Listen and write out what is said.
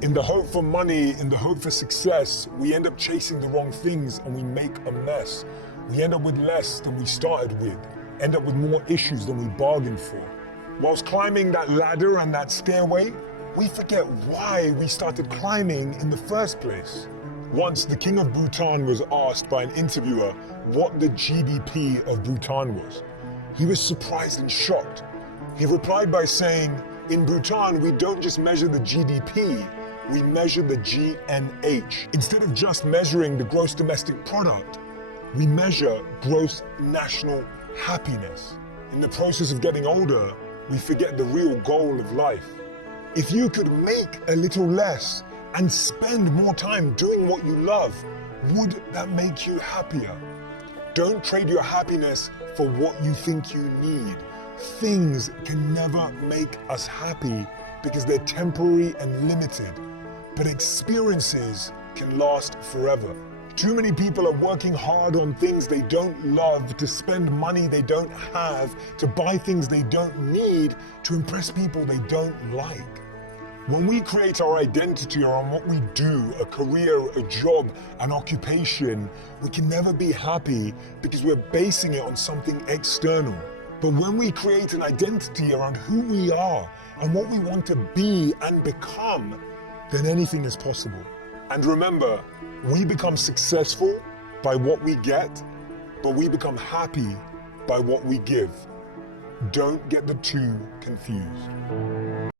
In the hope for money, in the hope for success, we end up chasing the wrong things and we make a mess. We end up with less than we started with, end up with more issues than we bargained for. Whilst climbing that ladder and that stairway, we forget why we started climbing in the first place. Once, the king of Bhutan was asked by an interviewer what the GDP of Bhutan was. He was surprised and shocked. He replied by saying, "In Bhutan, we don't just measure the GDP, we measure the GNH. Instead of just measuring the gross domestic product, we measure gross national happiness." In the process of getting older, we forget the real goal of life. If you could make a little less and spend more time doing what you love, would that make you happier? Don't trade your happiness for what you think you need. Things can never make us happy because they're temporary and limited, but experiences can last forever. Too many people are working hard on things they don't love, to spend money they don't have, to buy things they don't need, to impress people they don't like. When we create our identity around what we do, a career, a job, an occupation, we can never be happy because we're basing it on something external. But when we create an identity around who we are and what we want to be and become, then anything is possible. And remember, we become successful by what we get, but we become happy by what we give. Don't get the two confused.